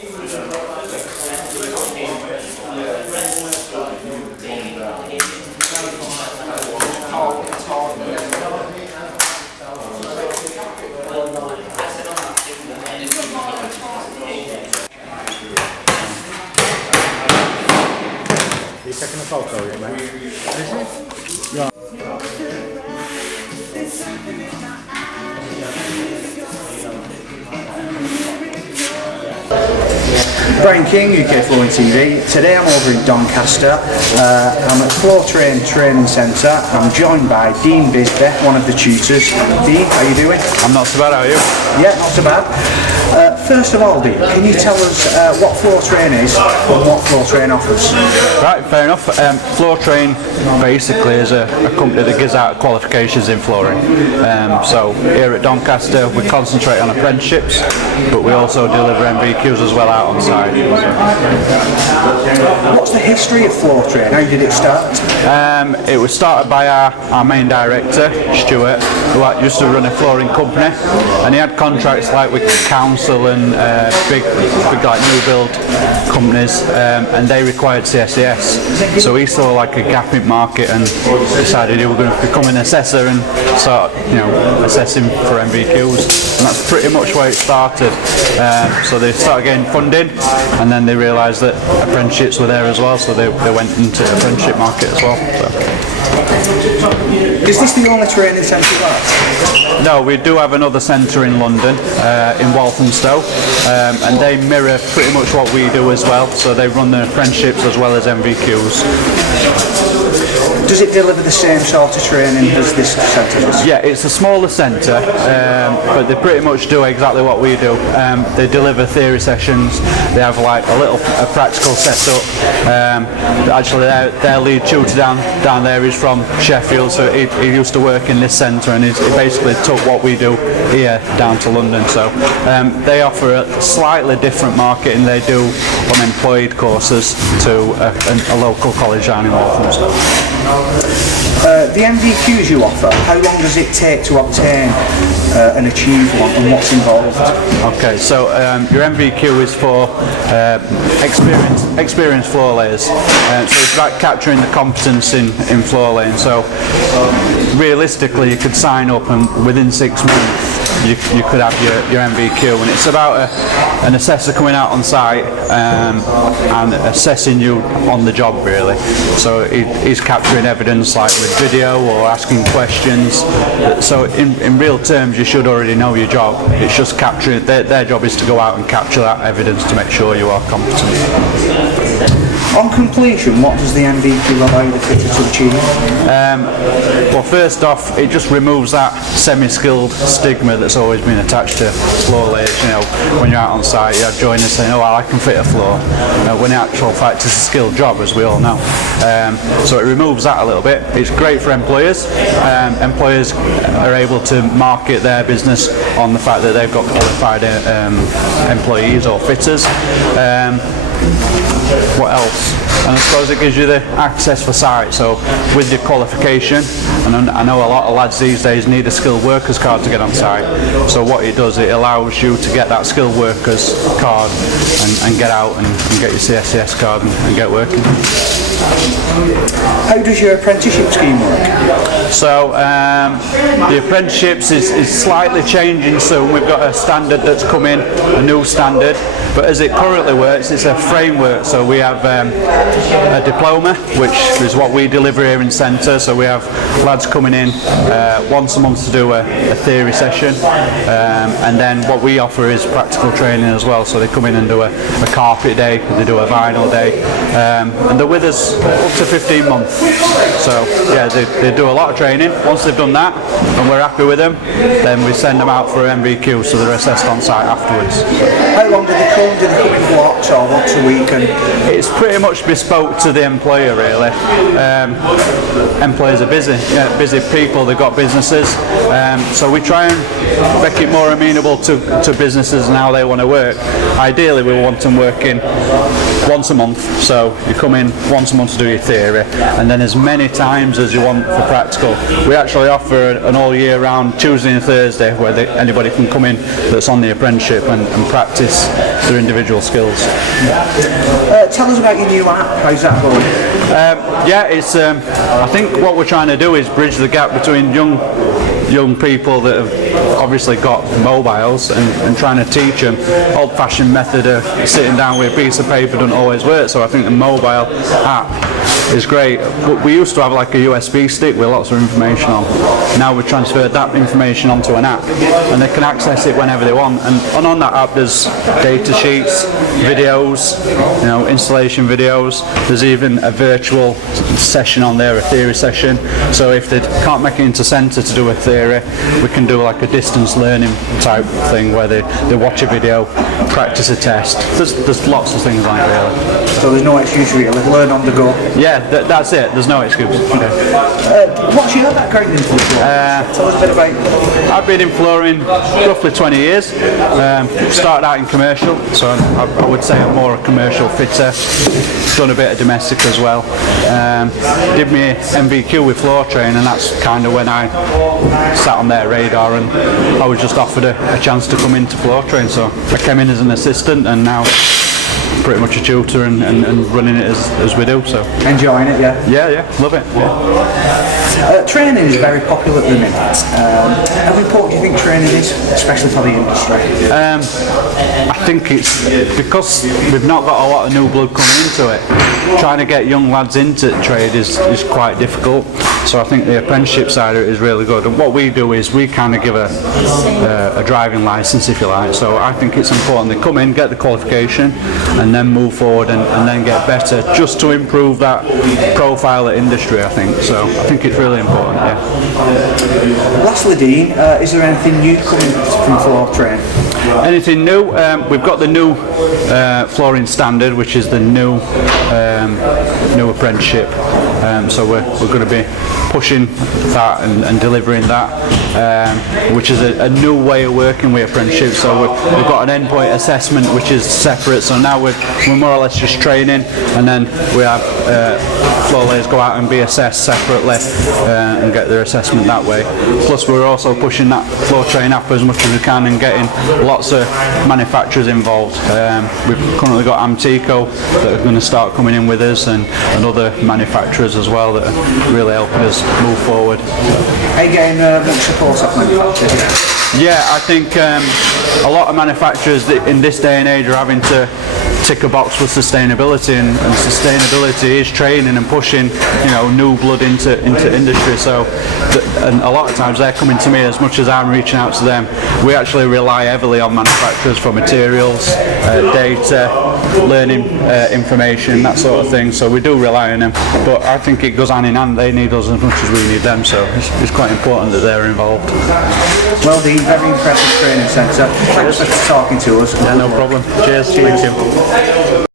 You taking a photo of it, mate? Is it? Yeah. Brian King, UK Flooring TV. Today I'm over in Doncaster. I'm at Floortrain Training Centre. I'm joined by Deane Bisby, one of the tutors. Deane, how are you doing? I'm not so bad, how are you? Yeah, not so bad. First of all, Deane, can you tell us what Floortrain is and what Floortrain offers? Right, fair enough. Floortrain basically is a company that gives out qualifications in flooring. So here at Doncaster we concentrate on apprenticeships, but we also deliver NVQs as well out on site. What's the history of Floortrain? How did it start? It was started by our main director, Stuart, who used to run a flooring company, and he had contracts like with council and big like new build companies, and they required CSCS. So he saw like a gap in market and decided he was going to become an assessor and start, assessing for NVQs, and that's pretty much where it started. So they started getting funding, and then they realised that apprenticeships were there as well, so they went into the apprenticeship market as well. Is this the only training centre you have? No, we do have another centre in London, in Walthamstow, and they mirror pretty much what we do as well, so they run the apprenticeships as well as NVQs. Does it deliver the same sort of training as this centre does? Yeah, it's a smaller centre, but they pretty much do exactly what we do. They deliver theory sessions, they have like a practical setup. Actually their lead tutor down there is from Sheffield, so he used to work in this centre, and he basically took what we do here down to London. So they offer a slightly different market, and they do unemployed courses to a local college down in Walthamstow. The NVQs you offer, how long does it take to obtain and achieve one, and what's involved? Okay, so your NVQ is for experienced floor layers. So it's about capturing the competence in floor laying. So realistically you could sign up and within 6 months you could have your NVQ, and it's about an assessor coming out on site and assessing you on the job really. So he's capturing evidence like with video or asking questions. So in real terms you should already know your job. It's just capturing, their job is to go out and capture that evidence to make sure you are competent. On completion, what does the NVQ allow the fitter to achieve? Well, first off, it just removes that semi-skilled stigma that's always been attached to floor layers. When you're out on site, you have joiners saying, "Oh, well, I can fit a floor," when in actual fact it's a skilled job, as we all know. So it removes that a little bit. It's great for employers. Employers are able to market their business on the fact that they've got qualified employees or fitters. What else? And I suppose it gives you the access for site. So with your qualification, and I know a lot of lads these days need a skilled workers card to get on site. So what it does, it allows you to get that skilled workers card and get out and get your CSCS card and get working. How does your apprenticeship scheme work? So the apprenticeships is slightly changing soon. We've got a standard that's come in, a new standard, but as it currently works, it's a framework. So we have a diploma, which is what we deliver here in centre. So we have lads coming in once a month to do a theory session, and then what we offer is practical training as well. So they come in and do a carpet day, they do a vinyl day, and they're with us up to 15 months. So yeah, they do a lot of training. Once they've done that and we're happy with them, then we send them out for MVQ, so they're assessed on site afterwards. How long do they come? Do they come in blocks or once a week? And it's pretty much bespoke to the employer really. Employers are busy people, they've got businesses, so we try and make it more amenable to businesses and how they want to work. Ideally we want them working once a month, so you come in once a months to do your theory, and then as many times as you want for practical. We actually offer an all year round Tuesday and Thursday where anybody can come in that's on the apprenticeship and practice their individual skills. Tell us about your new app. How's that going? Yeah, it's. I think what we're trying to do is bridge the gap between young people that have obviously got mobiles and trying to teach them. Old-fashioned method of sitting down with a piece of paper doesn't always work, so I think the mobile app is great. But we used to have like a USB stick with lots of information on. Now we've transferred that information onto an app, and they can access it whenever they want. And on that app there's data sheets, videos, installation videos. There's even a virtual session on there, a theory session. So if they can't make it into centre to do a theory, we can do like a distance learning type thing where they watch a video, practice a test. There's lots of things like that really. So there's no excuse really, learn on the go. Yeah, that's it, there's no excuse. What's your background in flooring? Tell us a bit about... I've been in flooring roughly 20 years. Started out in commercial, so I would say I'm more a commercial fitter. Done a bit of domestic as well. Did my NVQ with floortrain, and that's kind of when I sat on their radar, and I was just offered a chance to come into floortrain. So I came in as an assistant, and now pretty much a tutor and running it as we do. So enjoying it, yeah? Yeah, love it. Yeah. Training is very popular at the minute. How important do you think training is, especially for the industry? I think it's because we've not got a lot of new blood coming into it. Trying to get young lads into the trade is quite difficult. So I think the apprenticeship side of it is really good. And what we do is we kind of give a driving license, if you like. So I think it's important they come in, get the qualification, and then move forward and then get better, just to improve that profile of industry, I think. So I think it's really important, yeah. Lastly, Deane, is there anything new coming from floortrain? Anything new? We've got the new flooring standard, which is the new apprenticeship. So we're going to be pushing that and delivering that, which is a new way of working with apprenticeships. So we've got an endpoint assessment which is separate, so now we're more or less just training, and then we have floor layers go out and be assessed separately and get their assessment that way. Plus we're also pushing that floortrain app as much as we can and getting lots of manufacturers involved. We've currently got Amtico that are going to start coming in with us, and other manufacturers as well that are really helping us move forward. Are you getting much support off manufacturers? Yeah, I think a lot of manufacturers in this day and age are having to tick a box with sustainability, and sustainability is training and pushing new blood into industry. So and a lot of times they're coming to me as much as I'm reaching out to them. We actually rely heavily on manufacturers for materials, data, learning information, that sort of thing. So we do rely on them, but I think it goes hand in hand. They need us as much as we need them, so it's quite important that they're involved. Well, Deane, very impressive training centre. Thanks for talking to us. Yeah, no problem. Cheers. Thank you.